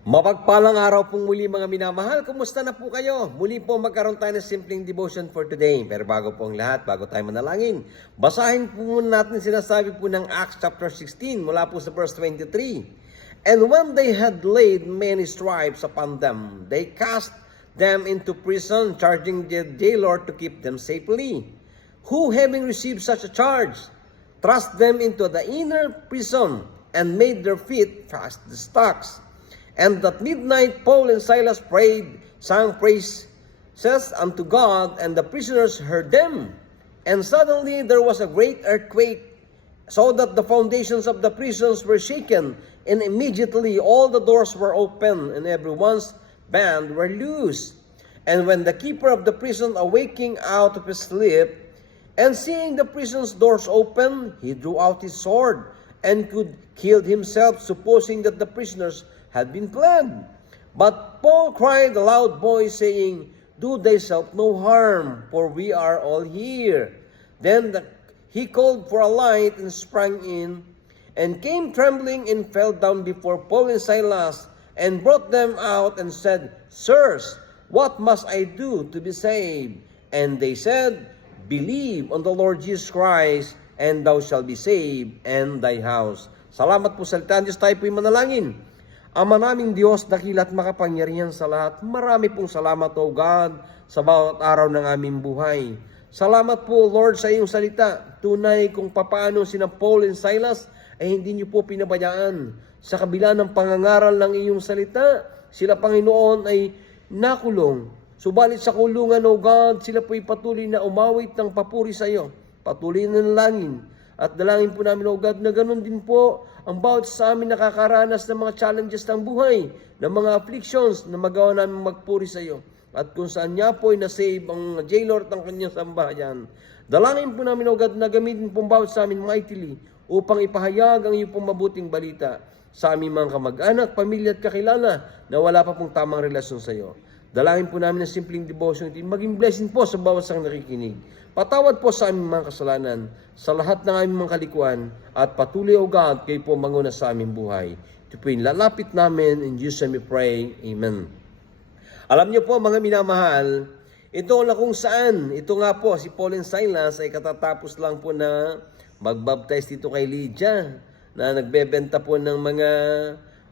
Mapagpalang araw pong muli mga minamahal. Kumusta na po kayo? Muli po magkaroon tayo ng simpleng devotion for today. Pero bago po ang lahat, bago tayo manalangin, basahin po muna natin sinasabi po ng Acts chapter 16 mula po sa verse 23. And when they had laid many stripes upon them, they cast them into prison, charging the jailer to keep them safely. Who, having received such a charge, thrust them into the inner prison and made their feet fast the stocks. And at midnight Paul and Silas prayed, sang praises unto God, and the prisoners heard them. And suddenly there was a great earthquake, so that the foundations of the prisons were shaken, and immediately all the doors were open, and everyone's band were loose. And when the keeper of the prison, awaking out of his sleep, and seeing the prison's doors open, he drew out his sword, and could kill himself, supposing that the prisoners had been fled. But Paul cried a loud voice, saying, Do thyself no harm, for we are all here. Then he called for a light and sprang in, and came trembling and fell down before Paul and Silas, and brought them out and said, Sirs, what must I do to be saved? And they said, Believe on the Lord Jesus Christ, and thou shalt be saved, and thy house. Salamat po sa salita. Diyos, tayo po'y manalangin. Ama naming Diyos, dakila't makapangyarihan sa lahat, marami pong salamat, O God, sa bawat araw ng aming buhay. Salamat po, Lord, sa iyong salita. Tunay kung papaano sina Paul and Silas ay hindi niyo po pinabayaan. Sa kabila ng pangangaral ng iyong salita, sila, Panginoon, ay nakulong. Subalit sa kulungan, O God, sila po'y patuloy na umawit ng papuri sa iyo. Patuloy na nalangin. At dalangin po namin, O God, na ganun din po ang bawat sa amin nakakaranas ng mga challenges ng buhay, ng mga afflictions na magawa namin magpuri sa iyo. At kung saan niya po ay nasave ang jailer at ang kanyang sambahayan. Dalangin po namin, O God, na gamitin po bawat sa amin mightily upang ipahayag ang iyong pong mabuting balita sa aming mga kamag-anak, pamilya at kakilala na wala pa pong tamang relasyon sa iyo. Dalangin po namin ng simpleng devotion ito, maging blessing po sa bawat sang nakikinig. Patawad po sa aming mga kasalanan, sa lahat ng aming mga kalikuan, at patuloy, O God, kayo po manguna sa aming buhay. Ito po yung lalapit namin, in Jesus name we pray, Amen. Alam niyo po mga minamahal, ito na kung saan, ito nga po, si Paul and Silas ay katatapos lang po na magbaptize dito kay Lydia, na nagbebenta po ng mga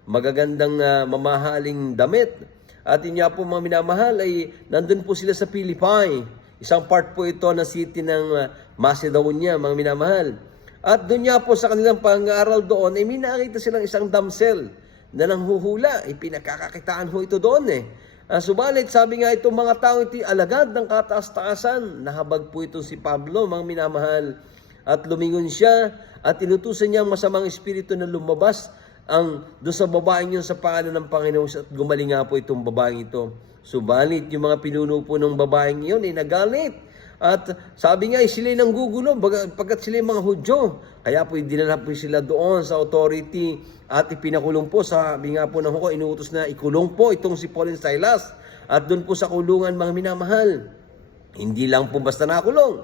magagandang mamahaling damit. At yun nga po mga minamahal ay nandun po sila sa Philippi. Isang part po ito na city ng Macedonia, mga minamahal. At doon nga po sa kanilang pang-aaral doon, ay may nakita silang isang damsel na nanghuhula. Pinakakakitaan ho ito doon eh. Subalit, sabi nga itong mga tao ito alagad ng kataas-taasan. Nahabag po ito si Pablo, mga minamahal. At lumingon siya at inutusan niya ang masamang espiritu na lumabas doon sa babaeng yun sa pangalan ng Panginoon, at gumaling nga po itong babaeng ito. Subalit, yung mga pinuno po ng babaeng yun ay nagalit. At sabi nga, sila nang gugulo pagkat sila mga Hudyo. Kaya po dinala po sila doon sa authority at ipinakulong po. Sabi nga po ng huko, inuutos na ikulong po itong si Paul and Silas. At doon po sa kulungan, mga minamahal, hindi lang po basta nakulong.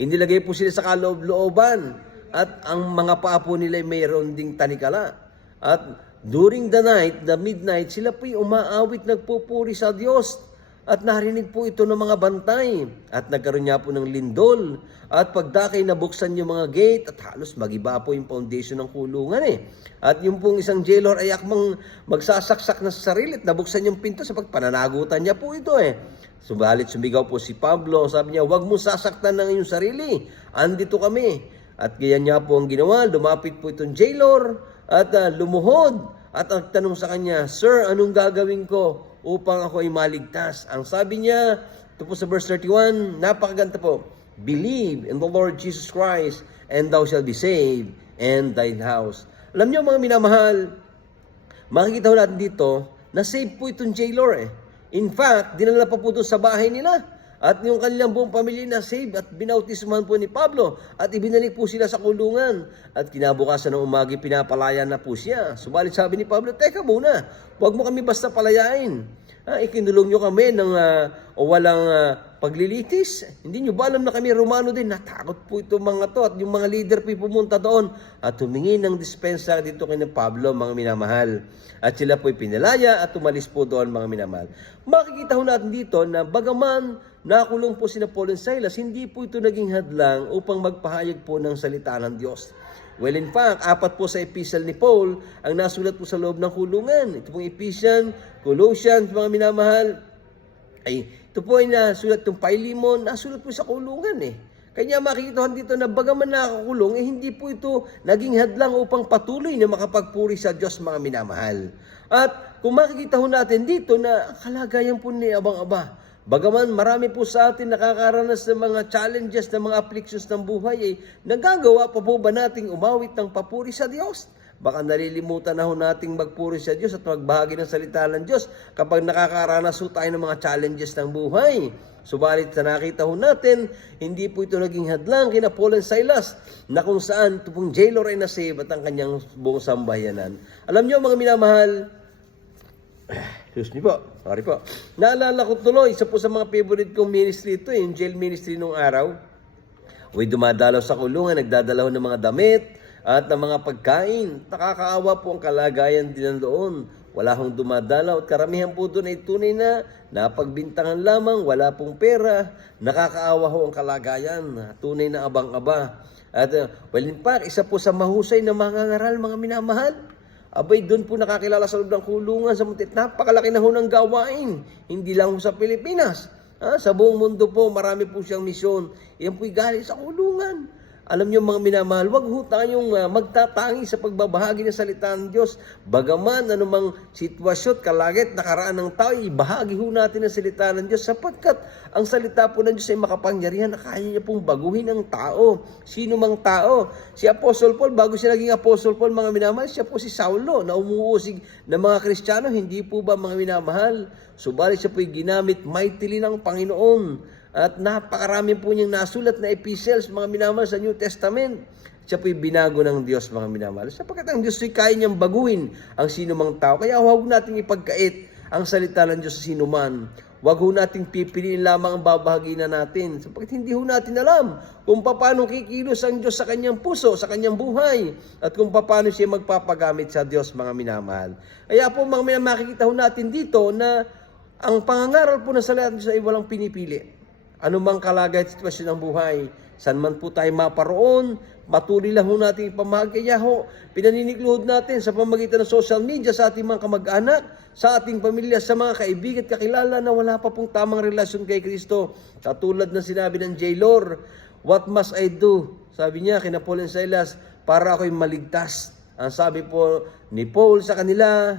Inilagay po sila sa kaloob-looban. At ang mga paa po nila ay mayroon ding tanikala. At during the night, the midnight, sila po'y umaawit, nagpupuri sa Diyos. At narinig po ito ng mga bantay. At nagkaroon niya po ng lindol. At pagdakay nabuksan yung mga gate, at halos magiba po yung foundation ng kulungan eh. At yung pong isang jailer ay akmang magsasaksak na sa sarili at nabuksan yung pinto sa pagpananagutan niya po ito eh. Subalit sumigaw po si Pablo, sabi niya, huwag mo sasaktan ng iyong sarili. Andito kami. At ganyan niya po ang ginawa, lumapit po itong jailer at lumuhod. At ang tanong sa kanya, Sir, anong gagawin ko upang ako ay maligtas? Ang sabi niya, ito po sa verse 31, napakaganda po, Believe in the Lord Jesus Christ, and thou shalt be saved, and thine house. Alam niyo mga minamahal, makikita ho natin dito, na save po itong jailer eh. In fact, dinala pa po doon sa bahay nila. At yung kanilang buong pamilya na save at binautismahan po ni Pablo at ibinalik po sila sa kulungan. At kinabukasan ng umaga pinapalaya na po siya. Subalit sabi ni Pablo, teka muna, huwag mo kami basta palayain. Ikinulong nyo kami ng o walang paglilitis. Hindi nyo ba alam na kami Romano din? Natakot po ito mga to, at yung mga leader po pumunta doon at humingi ng dispensa dito kay Pablo, mga minamahal. At sila po pinalaya at umalis po doon, mga minamahal. Makikita ho natin dito na bagaman nakulong po sina Paul and Silas, hindi po ito naging hadlang upang magpahayag po ng salita ng Diyos. Well, in fact, 4 po sa epistle ni Paul ang nasulat po sa loob ng kulungan. Ito pong Ephesians, Colossians, mga minamahal. Ito po ay nasulat ng Philemon, nasulat po sa kulungan Kanya makikita dito na bagaman nakakulong, hindi po ito naging hadlang upang patuloy na makapagpuri sa Diyos, mga minamahal. At kung makikita ho natin dito na kalagayan po ni Abang-Aba, bagaman marami po sa atin nakakaranas ng mga challenges, ng mga afflictions ng buhay, nagagawa pa po ba nating umawit ng papuri sa Diyos? Baka nalilimutan na ho nating magpuri sa Diyos at magbahagi ng salita ng Diyos kapag nakakaranas ho tayo ng mga challenges ng buhay. Subalit sa nakita ho natin, hindi po ito naging hadlang kina Paul and Silas na kung saan ito pong jailor ay nasave at ang kanyang buong sambayanan. Alam niyo mga minamahal, excuse me po, sorry po. Naalala ko tuloy, isa po sa mga favorite kong ministry ito, yung jail ministry nung araw. Dumadalaw sa kulungan, nagdadalaw ng mga damit at ng mga pagkain. Nakakaawa po ang kalagayan din doon. Wala hong dumadalaw at karamihan po doon ay tunay na napagbintangan lamang, wala pong pera. Nakakaawa ho ang kalagayan, tunay na abang-aba. At well, in fact, isa po sa mahusay na mangangaral, mga minamahal. Abay, doon po nakakilala sa loob ng kulungan sa Muntit. Napakalaki na ho ng gawain. Hindi lang ho sa Pilipinas. Sa buong mundo po, marami po siyang misyon. Yan po'y galing sa kulungan. Alam niyo mga minamahal, wag ho tayong magtatangi sa pagbabahagi ng salita ng Diyos. Bagaman anumang sitwasyon, kalagit, nakaraan ng tao, ibahagi ho natin ang salita ng Diyos sapagkat ang salita po ng Diyos ay makapangyarihan na kaya niya pong baguhin ang tao. Sino mang tao. Si Apostle Paul, bago siya naging Apostle Paul, mga minamahal, siya po si Saulo na umuusig ng mga Kristiyano. Hindi po ba mga minamahal? Subalit siya po'y ginamit mightily ng Panginoon. At napakarami po niyang nasulat na epistles, mga minamahal, sa New Testament. Siya po'y binago ng Diyos, mga minamahal. Sapagkat ang Diyos ay kaya niyang baguhin ang sino mang tao. Kaya huwag natin ipagkait ang salita ng Diyos sa sino man. Huwag ho natin pipiliin lamang ang babahagi na natin. Sapagkat hindi ho natin alam kung paano kikilos ang Diyos sa kanyang puso, sa kanyang buhay. At kung paano siya magpapagamit sa Diyos, mga minamahal. Kaya po, mga minamahal, makikita ho natin dito na ang pangangaral po ng salita ng Diyos ay walang pinipili. Ano mang kalagay at sitwasyon ng buhay, saan man po tayo maparoon, patuloy lang ho natin ipamahagi. Kaya ho, pinaninikluhod natin sa pamagitan ng social media sa ating mga kamag-anak, sa ating pamilya, sa mga kaibigan at kakilala na wala pa pong tamang relasyon kay Kristo. Katulad ng sinabi ng jailor, what must I do? Sabi niya kina Paul and Silas, para ako'y maligtas. Ang sabi po ni Paul sa kanila,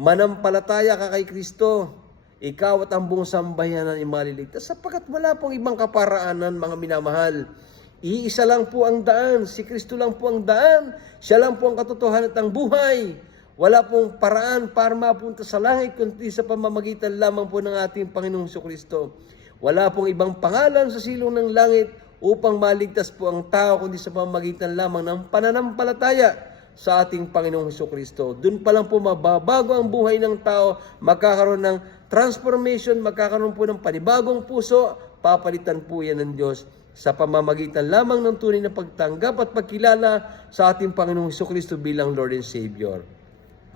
manampalataya ka kay Kristo. Ikaw at ang buong sambayanan ay maliligtas sapagkat wala pong ibang kaparaanan, mga minamahal. Iisa lang po ang daan, si Kristo lang po ang daan, siya lang po ang katotohanan at ang buhay. Wala pong paraan para mapunta sa langit kundi sa pamamagitan lamang po ng ating Panginoong Kristo. Wala pong ibang pangalan sa silong ng langit upang maligtas po ang tao kundi sa pamamagitan lamang ng pananampalataya sa ating Panginoong Kristo. Doon pa lang po mababago ang buhay ng tao, magkakaroon ng transformation, magkakaroon po ng panibagong puso, papalitan po yan ng Diyos sa pamamagitan lamang ng tunay na pagtanggap at pagkilala sa ating Panginoong Kristo bilang Lord and Savior.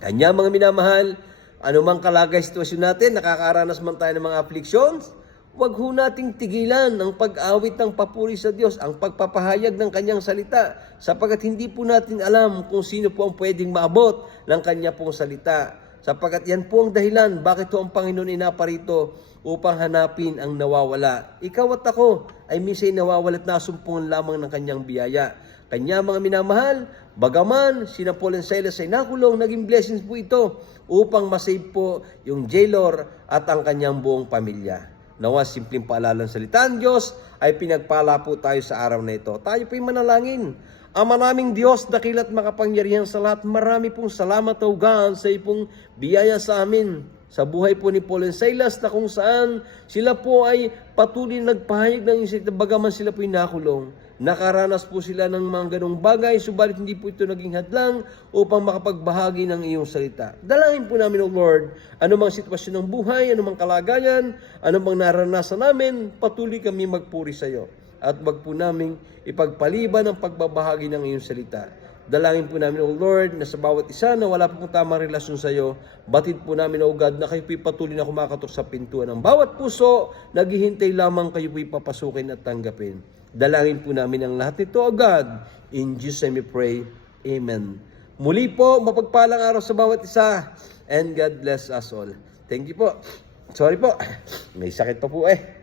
Kanya mga minamahal, anumang kalagay sitwasyon natin, nakakaranas man tayo ng mga afflictions, huwag ho nating tigilan ang pag-awit ng papuri sa Diyos, ang pagpapahayag ng kanyang salita, sapagkat hindi po natin alam kung sino po ang pwedeng maabot ng kanya pong salita. Sapagkat yan po ang dahilan bakit po ang Panginoon inaparito upang hanapin ang nawawala. Ikaw at ako ay minsan nawawala at nasumpungan lamang ng kanyang biyaya. Kanya mga minamahal, bagaman sina Paul and Silas ay nakulong, naging blessings po ito upang masave po yung jailor at ang kanyang buong pamilya. Nawa simpleng paalala ng salita ng Diyos ay pinagpala po tayo sa araw na ito. Tayo po'y manalangin. Ama naming Diyos, dakilat makapangyarihan sa lahat, marami pong salamat o God sa ipong biyaya sa amin. Sa buhay po ni Paul and Silas na kung saan sila po ay patuloy nagpahayag ng isip bagaman sila po'y nakulong. nakaranas po sila ng mga ganong bagay, subalit hindi po ito naging hadlang upang makapagbahagi ng iyong salita. Dalangin po namin, O Lord, anumang sitwasyon ng buhay, anumang kalagayan, anumang naranasan namin, patuloy kami magpuri sa iyo. At wag po namin ipagpaliban ang pagbabahagi ng iyong salita. Dalangin po namin, O Lord, na sa bawat isa na wala pong tamang relasyon sa iyo, batid po namin, O God, na kayo po'y patuloy na kumakatok sa pintuan ng bawat puso, naghihintay lamang kayo po'y papasukin at tanggapin. Dalangin po namin ang lahat nito, O God. In Jesus' name we pray. Amen. Muli po, mapagpalang araw sa bawat isa, and God bless us all. Thank you po. Sorry po, may sakit pa po eh.